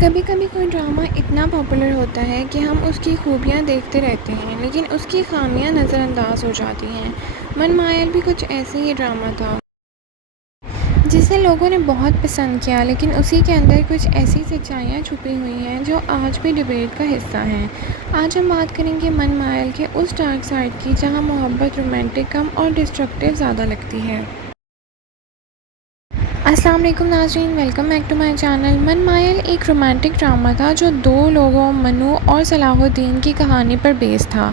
कभी कभी कोई ड्रामा इतना पॉपुलर होता है कि हम उसकी खूबियाँ देखते रहते हैं लेकिन उसकी खामियाँ नज़रअंदाज हो जाती हैं। मन मायल भी कुछ ऐसे ही ड्रामा था जिसे लोगों ने बहुत पसंद किया, लेकिन उसी के अंदर कुछ ऐसी सच्चाइयाँ छुपी हुई हैं जो आज भी डिबेट का हिस्सा हैं। आज हम बात करेंगे मन मायल के उस डार्क साइड की जहाँ मोहब्बत रोमांटिक कम और डिस्ट्रक्टिव ज़्यादा लगती है। अस्सलाम वालेकुम नाज़रीन, welcome back to my channel. मन मायल एक रोमांटिक ड्रामा था जो दो लोगों मनु और सलाहुद्दीन की कहानी पर बेस था।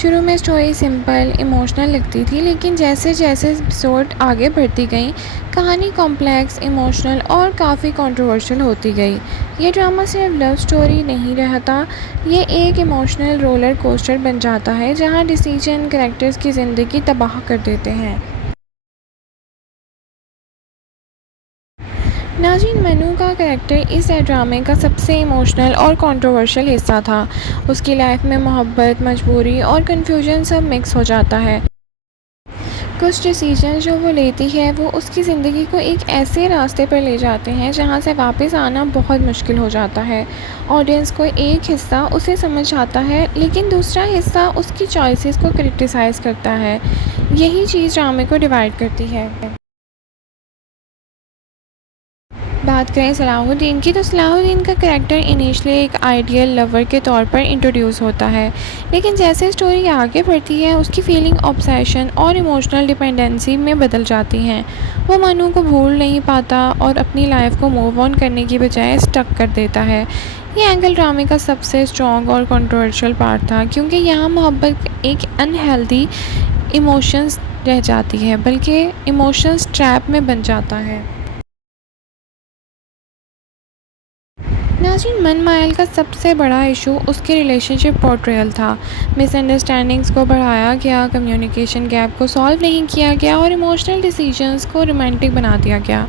शुरू में स्टोरी सिंपल इमोशनल लगती थी, लेकिन जैसे जैसे एपिसोड आगे बढ़ती गई कहानी कॉम्प्लेक्स इमोशनल और काफ़ी कंट्रोवर्शियल होती गई। ये ड्रामा सिर्फ लव स्टोरी नहीं रहता, ये एक इमोशनल रोलर कोस्टर बन जाता है जहाँ डिसीजन कैरेक्टर्स की ज़िंदगी तबाह कर देते हैं। नाज़रीन, मनु का करैक्टर इस ड्रामे का सबसे इमोशनल और कंट्रोवर्शियल हिस्सा था। उसकी लाइफ में मोहब्बत, मजबूरी और कन्फ्यूजन सब मिक्स हो जाता है। कुछ डिसीजन जो वो लेती है वो उसकी ज़िंदगी को एक ऐसे रास्ते पर ले जाते हैं जहाँ से वापस आना बहुत मुश्किल हो जाता है। ऑडियंस को एक हिस्सा उसे समझ आता है, लेकिन दूसरा हिस्सा उसकी चॉइसेस को क्रिटिसाइज़ करता है। यही चीज़ ड्रामे को डिवाइड करती है। बात करें सलाहुद्दीन की, तो सलाहुद्दीन का करैक्टर इनिशियली एक आइडियल लवर के तौर पर इंट्रोड्यूस होता है, लेकिन जैसे स्टोरी आगे बढ़ती है उसकी फीलिंग ऑब्सेशन और इमोशनल डिपेंडेंसी में बदल जाती हैं। वो मनु को भूल नहीं पाता और अपनी लाइफ को मूव ऑन करने की बजाय स्टक कर देता है। ये एंगल ड्रामे का सबसे स्ट्रॉन्ग और कंट्रोवर्शियल पार्ट था, क्योंकि यहाँ मोहब्बत एक अनहेल्दी इमोशंस रह जाती है, बल्कि इमोशंस ट्रैप में बन जाता है। नाज़रीन, मन मायल का सबसे बड़ा इशू उसके रिलेशनशिप पोर्ट्रेयल था। मिसअंडरस्टैंडिंग्स को बढ़ाया गया, कम्युनिकेशन गैप को सॉल्व नहीं किया गया और इमोशनल डिसीजंस को रोमांटिक बना दिया गया।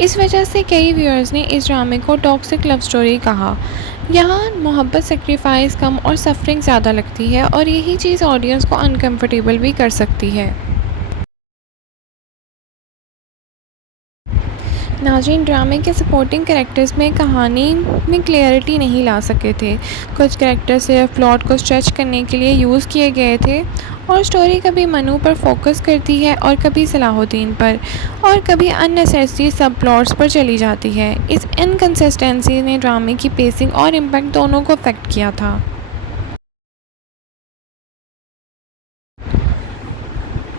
इस वजह से कई व्यूअर्स ने इस ड्रामे को टॉक्सिक लव स्टोरी कहा। यहाँ मोहब्बत सेक्रीफाइस कम और सफरिंग ज़्यादा लगती है, और यही चीज़ ऑडियंस को अनकम्फर्टेबल भी कर सकती है। नाज़रीन, ड्रामे के सपोर्टिंग कैरेक्टर्स में कहानी में क्लियरिटी नहीं ला सके थे। कुछ कैरेक्टर सिर्फ प्लॉट को स्ट्रेच करने के लिए यूज़ किए गए थे, और स्टोरी कभी मनु पर फोकस करती है और कभी सलाहुद्दीन पर, और कभी अननेसेसरी सब प्लॉट्स पर चली जाती है। इस इनकन्सिस्टेंसी ने ड्रामे की पेसिंग और इम्पैक्ट दोनों को अफेक्ट किया था।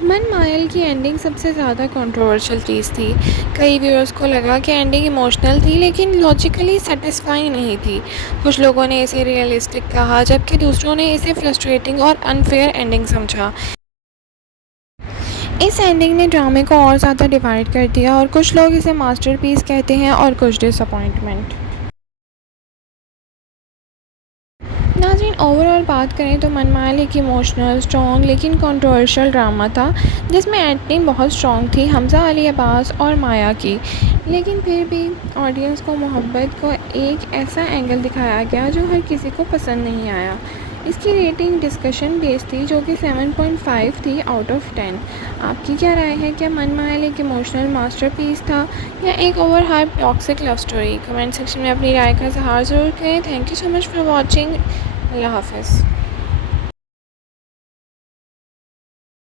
मन मायल की एंडिंग सबसे ज़्यादा कंट्रोवर्शियल चीज़ थी। कई व्यूअर्स को लगा कि एंडिंग इमोशनल थी लेकिन लॉजिकली सेटिस्फाइंग नहीं थी। कुछ लोगों ने इसे रियलिस्टिक कहा, जबकि दूसरों ने इसे फ्रस्ट्रेटिंग और अनफेयर एंडिंग समझा। इस एंडिंग ने ड्रामे को और ज़्यादा डिवाइड कर दिया, और कुछ लोग इसे मास्टरपीस कहते हैं और कुछ डिसअपॉइंटमेंट। नाज़रीन, ओवरऑल बात करें तो मन मायल एक इमोशनल स्ट्रॉन्ग लेकिन कंट्रोवर्शियल ड्रामा था, जिसमें एक्टिंग बहुत स्ट्रॉन्ग थी हमज़ा अली अब्बास और माया की। लेकिन फिर भी ऑडियंस को मोहब्बत को एक ऐसा एंगल दिखाया गया जो हर किसी को पसंद नहीं आया। इसकी रेटिंग डिस्कशन बेस्ड थी, जो कि 7.5 थी आउट ऑफ 10। आपकी क्या राय है? क्या मन मायल एक इमोशनल मास्टरपीस था या एक over hype toxic love story? Comment section में अपनी राय का इज़हार ज़रूर करें। Thank you so much for watching. अल्लाह हाफ़िज़।